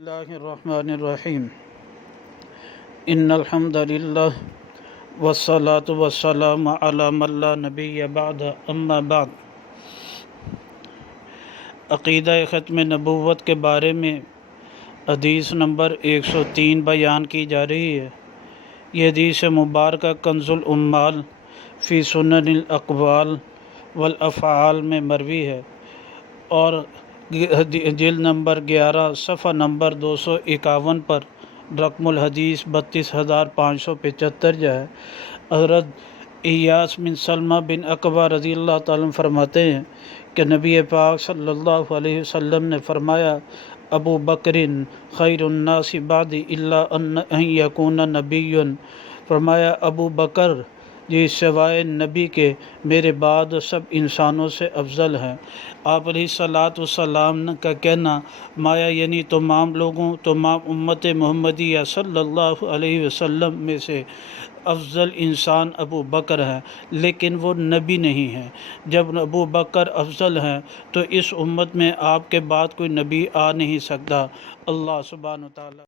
اللہ الرحمن الرحیم ان الحمد للہ والصلاة والسلام علی من لا نبی بعد اما بعد۔ عقیدہ ختم نبوت کے بارے میں حدیث نمبر 103 بیان کی جا رہی ہے۔ یہ حدیث مبارکہ کنز العمال فی سنن الاقوال والافعال میں مروی ہے اور جلد نمبر 11 صفحہ نمبر 251 پر رقم الحدیث 32575 جو ہے۔ حضرت ایاس بن سلمہ بن عقبہ رضی اللہ تعالیٰ عنہ فرماتے ہیں کہ نبی پاک صلی اللہ علیہ وسلم نے فرمایا، ابو بکر خیر الناس بعدی الا ان یکون نبی، فرمایا ابو بکر جی سوائے نبی کے میرے بعد سب انسانوں سے افضل ہیں۔ آپ علیہ الصلاۃ والسلام کا کہنا مایا یعنی تمام لوگوں تمام امت محمدیہ صلی اللہ علیہ وسلم میں سے افضل انسان ابو بکر ہیں، لیکن وہ نبی نہیں ہیں۔ جب ابو بکر افضل ہیں تو اس امت میں آپ کے بعد کوئی نبی آ نہیں سکتا۔ اللہ سبحانہ و تعالیٰ